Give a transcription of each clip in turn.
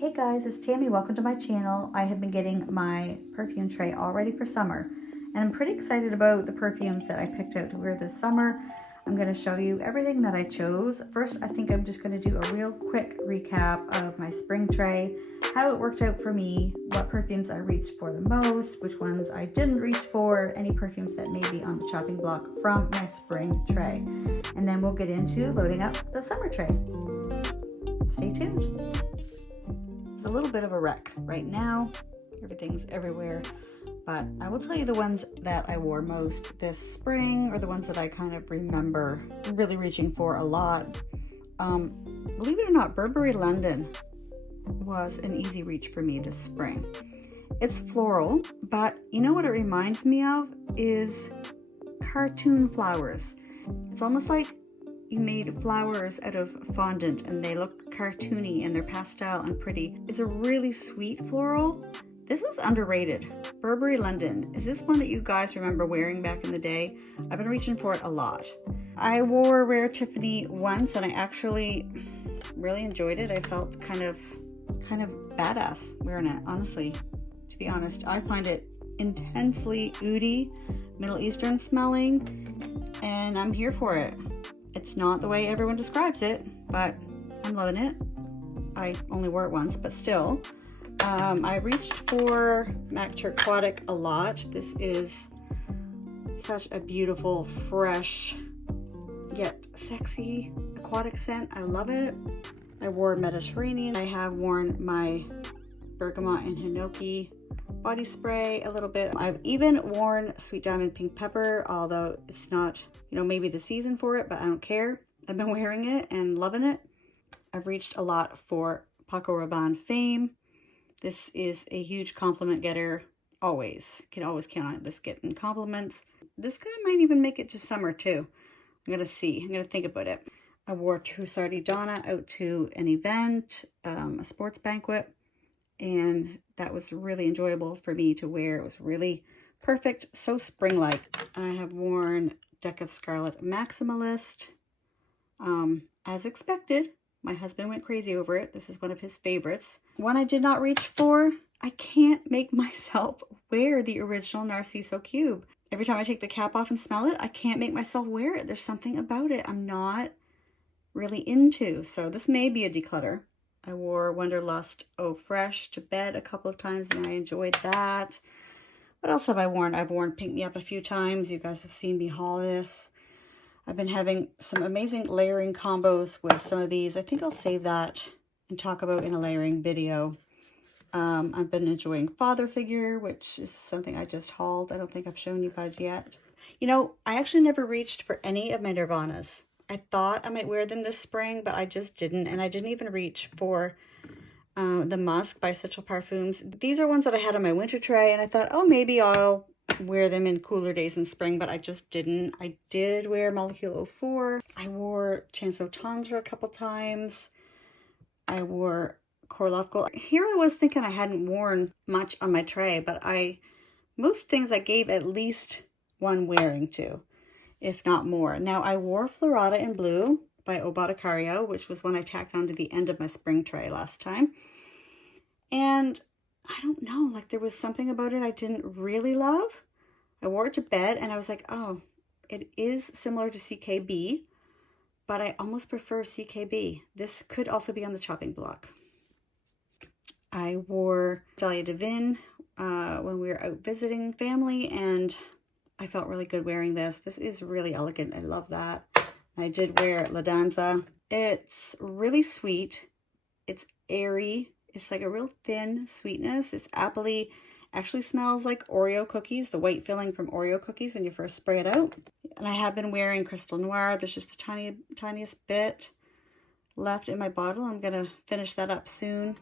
Hey guys, it's Tammy. Welcome to my channel. I have been getting my perfume tray all ready for summer, and I'm pretty excited about the perfumes that I picked out to wear this summer. I'm going to show you everything that I chose. First, I think I'm just going to do a real quick recap of my spring tray, how it worked out for me, what perfumes I reached for the most, which ones I didn't reach for, any perfumes that may be on the chopping block from my spring tray. And then we'll get into loading up the summer tray. Stay tuned. It's a little bit of a wreck right now. Everything's everywhere, but I will tell you the ones that I wore most this spring, or the ones that I kind of remember really reaching for a lot. Believe it or not, Burberry London was an easy reach for me this spring. It's floral, but you know what it reminds me of is cartoon flowers. It's almost like you made flowers out of fondant and they look cartoony and they're pastel and pretty. It's a really sweet floral. This is underrated. Burberry London. Is this one that you guys remember wearing back in the day? I've been reaching for it a lot. I wore Rare Tiffany once and I actually really enjoyed it. I felt kind of badass wearing it, honestly. To be honest, I find it intensely oudy, Middle Eastern smelling, and I'm here for it. It's not the way everyone describes it, but I'm loving it. I only wore it once, but still. I reached for Aquatic a lot. This is such a beautiful, fresh, yet sexy aquatic scent. I love it. I wore Mediterranean. I have worn my bergamot and hinoki body spray a little bit. I've even worn Sweet Diamond Pink Pepper, although it's not, maybe the season for it, but I don't care. I've been wearing it and loving it. I've reached a lot for Paco Rabanne Fame. This is a huge compliment getter, always. Can always count on this getting compliments. This guy might even make it to summer too. I'm gonna see, I'm gonna think about it. I wore Trussardi Donna out to an event, a sports banquet, and that was really enjoyable for me to wear. It was really perfect, so spring-like. I have worn Deck of Scarlet Maximalist. As expected, my husband went crazy over it. This is one of his favorites. One I did not reach for, I can't make myself wear the original Narciso Cube. Every time I take the cap off and smell it, I can't make myself wear it. There's something about it I'm not really into. So this may be a declutter. I wore Wonderlust Eau Fresh to bed a couple of times and I enjoyed that. What else have I worn? I've worn Pink Me Up a few times. You guys have seen me haul this. I've been having some amazing layering combos with some of these. I think I'll save that and talk about in a layering video. I've been enjoying Father Figure, which is something I just hauled. I don't think I've shown you guys yet. I actually never reached for any of my Nirvanas. I thought I might wear them this spring, but I just didn't. And I didn't even reach for the Musk by Essential Perfumes. These are ones that I had on my winter tray, and I thought, oh, maybe I'll wear them in cooler days in spring, but I just didn't. I did wear Molecule 04. I wore Chanso Tendre a couple times. I wore Korloff Gold. Here I was thinking I hadn't worn much on my tray, but most things I gave at least one wearing to, if not more. Now, I wore Florata in Blue by O Boticario, which was one I tacked on to the end of my spring tray last time. And I don't know, like there was something about it I didn't really love. I wore it to bed and I was like, oh, it is similar to CKB, but I almost prefer CKB. This could also be on the chopping block. I wore Dahlia Divine when we were out visiting family, and I felt really good wearing this. This is really elegant. I love that. I did wear La Danza. It's really sweet. It's airy. It's like a real thin sweetness. It's appley. Actually smells like Oreo cookies, the white filling from Oreo cookies when you first spray it out. And I have been wearing Crystal Noir. There's just the tiniest bit left in my bottle. I'm going to finish that up soon.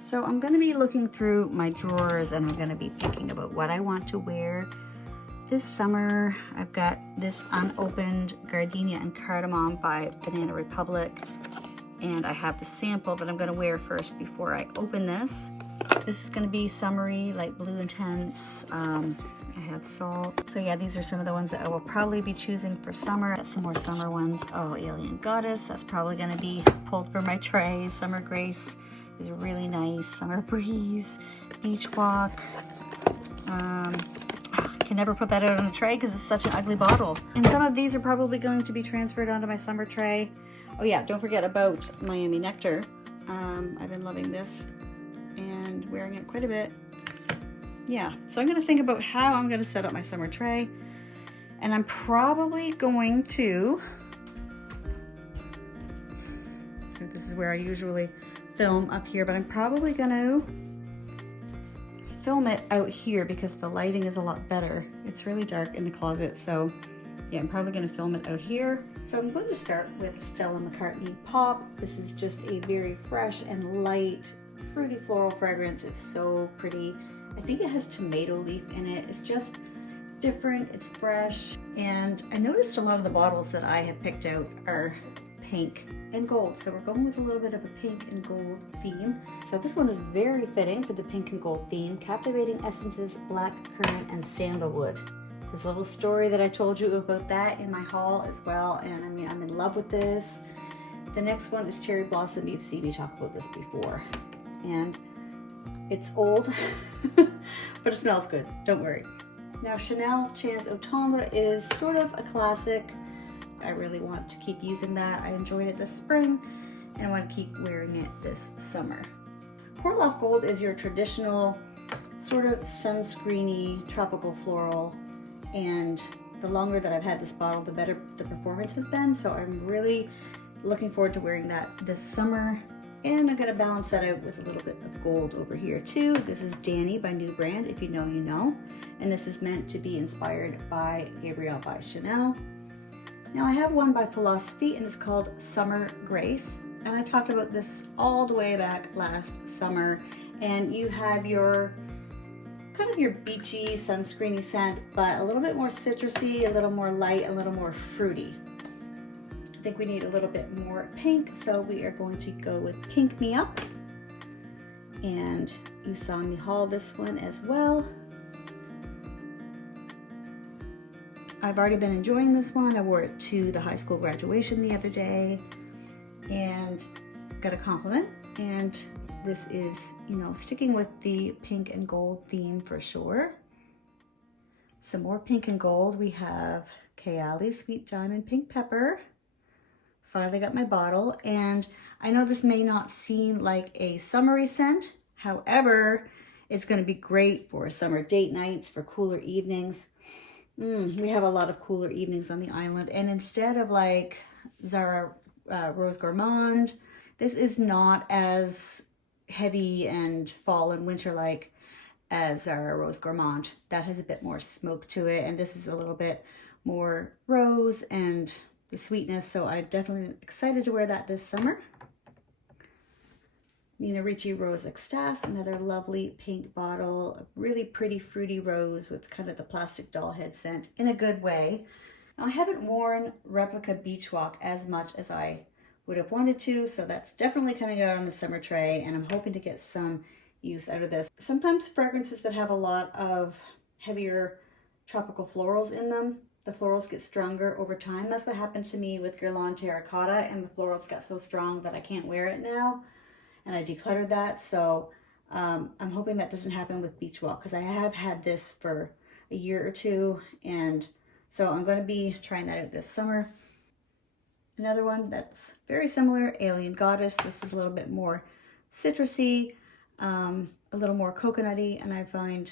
So I'm going to be looking through my drawers and I'm going to be thinking about what I want to wear this summer. I've got this unopened Gardenia and Cardamom by Banana Republic. And I have the sample that I'm going to wear first before I open this. This is going to be summery, light blue intense. I have salt. So yeah, these are some of the ones that I will probably be choosing for summer. Got some more summer ones. Oh, Alien Goddess. That's probably going to be pulled from my tray. Summer Grace is really nice. Summer Breeze, Beach Walk. Can never put that out on a tray because it's such an ugly bottle. And some of these are probably going to be transferred onto my summer tray. Oh yeah, don't forget about Miami Nectar. I've been loving this and wearing it quite a bit. Yeah, so I'm gonna think about how I'm gonna set up my summer tray. And I'm probably going to, this is where I usually film up here, but I'm probably gonna film it out here because the lighting is a lot better. It's really dark in the closet, so yeah, I'm probably gonna film it out here. So I'm going to start with Stella McCartney Pop. This is just a very fresh and light, fruity floral fragrance. It's so pretty. I think it has tomato leaf in it. It's just different, it's fresh. And I noticed a lot of the bottles that I have picked out are pink and gold. So we're going with a little bit of a pink and gold theme. So this one is very fitting for the pink and gold theme. Captivating Essences, Black Currant, and Sandalwood. There's a little story that I told you about that in my haul as well. And I mean, I'm in love with this. The next one is Cherry Blossom. You've seen me talk about this before. And it's old, but it smells good, don't worry. Now Chanel Chance Au Tendre is sort of a classic. I really want to keep using that. I enjoyed it this spring and I want to keep wearing it this summer. Portloff Gold is your traditional sort of sunscreeny tropical floral, and the longer that I've had this bottle, the better the performance has been. So I'm really looking forward to wearing that this summer. And I'm gonna balance that out with a little bit of gold over here too. This is Danny by New Brand, if you know, you know. And this is meant to be inspired by Gabrielle by Chanel. Now I have one by Philosophy and it's called Summer Grace. And I talked about this all the way back last summer. And you have your, kind of your beachy, sunscreeny scent, but a little bit more citrusy, a little more light, a little more fruity. I think we need a little bit more pink, so we are going to go with Pink Me Up. And you saw me haul this one as well. I've already been enjoying this one. I wore it to the high school graduation the other day and got a compliment. And this is, you know, sticking with the pink and gold theme for sure. Some more pink and gold. We have Kayali Sweet Diamond Pink Pepper. Finally got my bottle, and I know this may not seem like a summery scent. However, it's going to be great for summer date nights, for cooler evenings. We have a lot of cooler evenings on the island, and instead of like Zara Rose Gourmand, this is not as heavy and fall and winter like as Zara Rose Gourmand. That has a bit more smoke to it, and this is a little bit more rose and the sweetness, so I'm definitely excited to wear that this summer. Nina Ricci Rose Extase, another lovely pink bottle, a really pretty fruity rose with kind of the plastic doll head scent in a good way. Now I haven't worn Replica Beach Walk as much as I would have wanted to, so that's definitely coming out on the summer tray, and I'm hoping to get some use out of this. Sometimes fragrances that have a lot of heavier tropical florals in them, the florals get stronger over time. That's what happened to me with Guerlain Terracotta, and the florals got so strong that I can't wear it now, and I decluttered that. So I'm hoping that doesn't happen with Beach Walk, because I have had this for a year or two, and so I'm going to be trying that out this summer. Another one that's very similar, Alien Goddess. This is a little bit more citrusy, a little more coconutty, and I find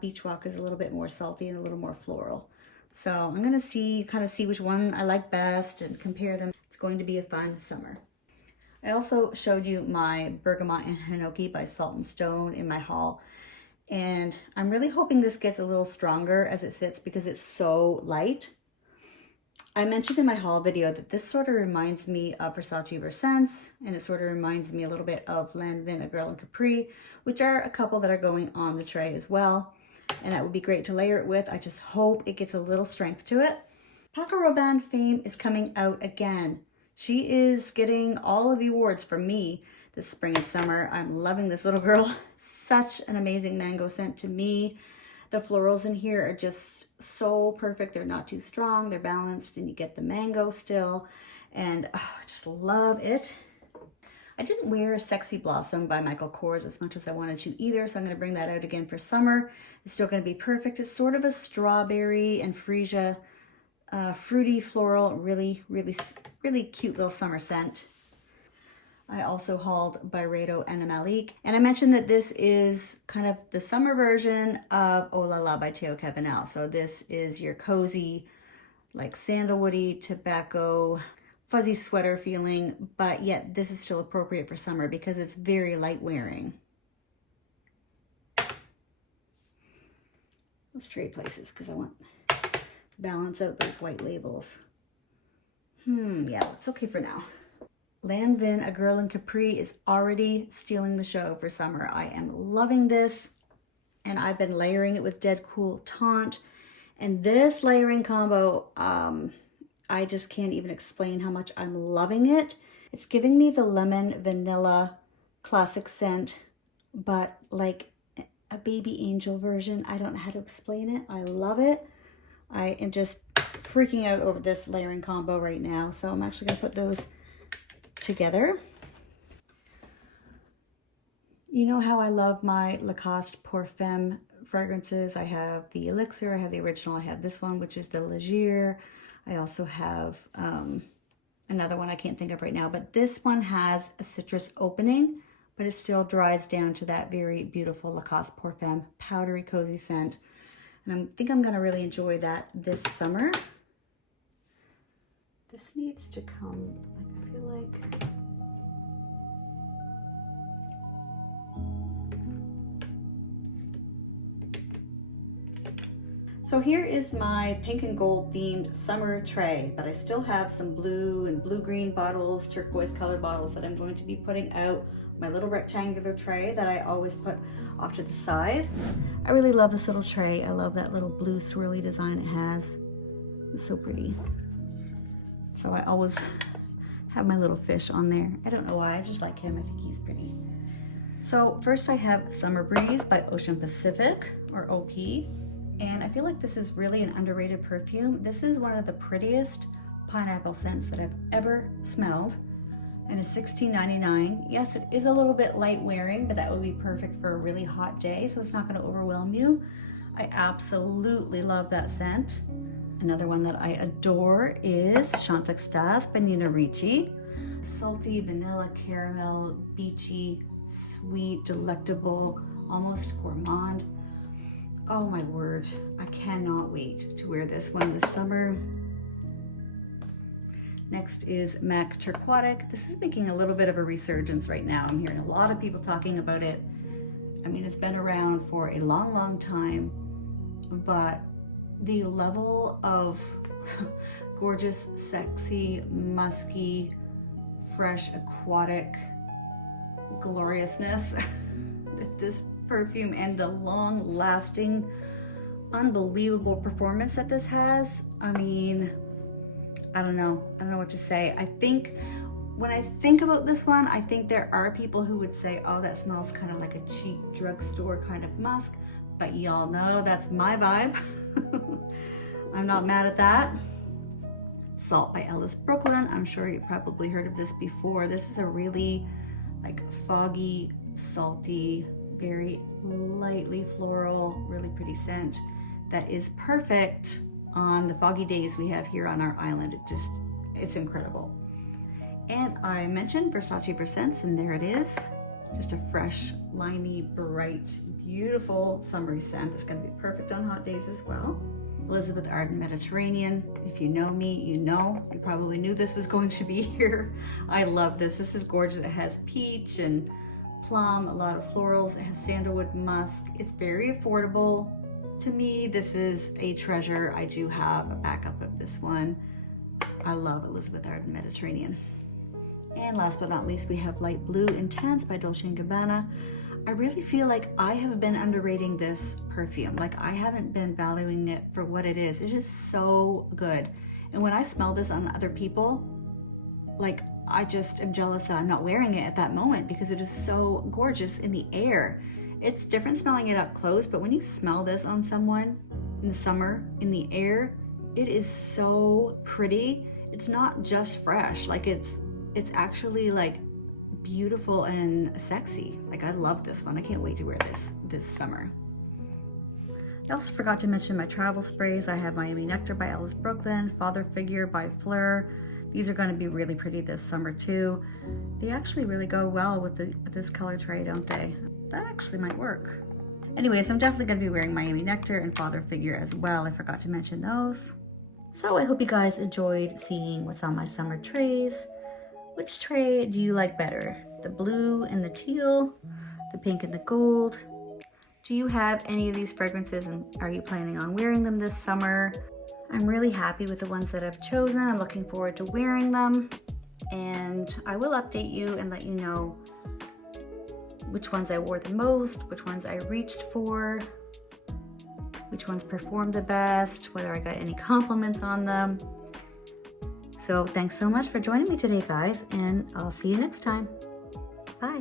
Beach Walk is a little bit more salty and a little more floral. So I'm going to kind of see which one I like best and compare them. It's going to be a fun summer. I also showed you my Bergamot and Hinoki by Salt and Stone in my haul. And I'm really hoping this gets a little stronger as it sits because it's so light. I mentioned in my haul video that this sort of reminds me of Versace Versens, and it sort of reminds me a little bit of Lanvin, A Girl in Capri, which are a couple that are going on the tray as well. And that would be great to layer it with. I just hope it gets a little strength to it. Paco Rabanne Fame is coming out again. She is getting all of the awards from me this spring and summer. I'm loving this little girl. Such an amazing mango scent to me. The florals in here are just so perfect. They're not too strong, they're balanced, and you get the mango still. And oh, I just love it. I didn't wear Sexy Blossom by Michael Kors as much as I wanted to either, so I'm going to bring that out again for summer. It's still going to be perfect. It's sort of a strawberry and freesia, fruity floral, really cute little summer scent. I also hauled Byredo and Malik, and I mentioned that this is kind of the summer version of Oh La La by Teal. So this is your cozy, like sandalwoody, tobacco, fuzzy sweater feeling, but yet this is still appropriate for summer because it's very light wearing. Let's trade places because I want to balance out those white labels. Yeah, it's okay for now. Lanvin, A Girl in Capri, is already stealing the show for summer. I am loving this, and I've been layering it with Dead Cool Taunt. And this layering combo, I just can't even explain how much I'm loving it. It's giving me the lemon vanilla classic scent, but like a baby angel version. I don't know how to explain it. I love it. I am just freaking out over this layering combo right now. So I'm actually gonna put those together. You know how I love my Lacoste Perfume fragrances. I have the Elixir, I have the original, I have this one, which is the Leger. I also have another one I can't think of right now, but this one has a citrus opening, but it still dries down to that very beautiful Lacoste Perfume powdery cozy scent. And I think I'm gonna really enjoy that this summer. This needs to come, like, I feel like, so here is my pink and gold themed summer tray, but I still have some blue and blue-green bottles, turquoise colored bottles that I'm going to be putting out my little rectangular tray that I always put off to the side. I really love this little tray. I love that little blue swirly design it has. It's so pretty. So I always have my little fish on there. I don't know why, I just like him. I think he's pretty. So first I have Summer Breeze by Ocean Pacific, or OP. And I feel like this is really an underrated perfume. This is one of the prettiest pineapple scents that I've ever smelled. And it's $16.99. Yes, it is a little bit light wearing, but that would be perfect for a really hot day, so it's not gonna overwhelm you. I absolutely love that scent. Another one that I adore is Chantextase by Nina Ricci. Salty, vanilla, caramel, beachy, sweet, delectable, almost gourmand. Oh my word, I cannot wait to wear this one this summer. Next is MAC Aquatic. This is making a little bit of a resurgence right now. I'm hearing a lot of people talking about it. I mean, it's been around for a long time, but the level of gorgeous, sexy, musky, fresh, aquatic gloriousness that this perfume and the long-lasting, unbelievable performance that this has, I mean, I don't know what to say. I think when I think about this one, I think there are people who would say, oh, that smells kind of like a cheap drugstore kind of musk, but y'all know that's my vibe. I'm not mad at that. Salt by Ellis Brooklyn. I'm sure you've probably heard of this before. This is a really like foggy, salty, very lightly floral, really pretty scent that is perfect on the foggy days we have here on our island. It's incredible. And I mentioned Versace Verscents, and there it is. Just a fresh, limey, bright, beautiful summery scent that's gonna be perfect on hot days as well. Elizabeth Arden Mediterranean. If you know me, you know. You probably knew this was going to be here. I love this. This is gorgeous. It has peach and plum, a lot of florals. It has sandalwood musk. It's very affordable. To me, this is a treasure. I do have a backup of this one. I love Elizabeth Arden Mediterranean. And last but not least, we have Light Blue Intense by Dolce & Gabbana. I really feel like I have been underrating this perfume. Like, I haven't been valuing it for what it is. It is so good. And when I smell this on other people, like, I just am jealous that I'm not wearing it at that moment because it is so gorgeous in the air. It's different smelling it up close, but when you smell this on someone in the summer, in the air, it is so pretty. It's not just fresh, like it's actually like beautiful and sexy. Like, I love this one. I can't wait to wear this summer. I also forgot to mention my travel sprays. I have Miami Nectar by Alice Brooklyn, Father Figure by Fleur. These are going to be really pretty this summer too. They actually really go well with this color tray, don't they? That actually might work. Anyways, I'm definitely going to be wearing Miami Nectar and Father Figure as well. I forgot to mention those. So I hope you guys enjoyed seeing what's on my summer trays. Which tray do you like better? The blue and the teal? The pink and the gold? Do you have any of these fragrances and are you planning on wearing them this summer? I'm really happy with the ones that I've chosen. I'm looking forward to wearing them, and I will update you and let you know which ones I wore the most, which ones I reached for, which ones performed the best, whether I got any compliments on them. So thanks so much for joining me today, guys, and I'll see you next time. Bye.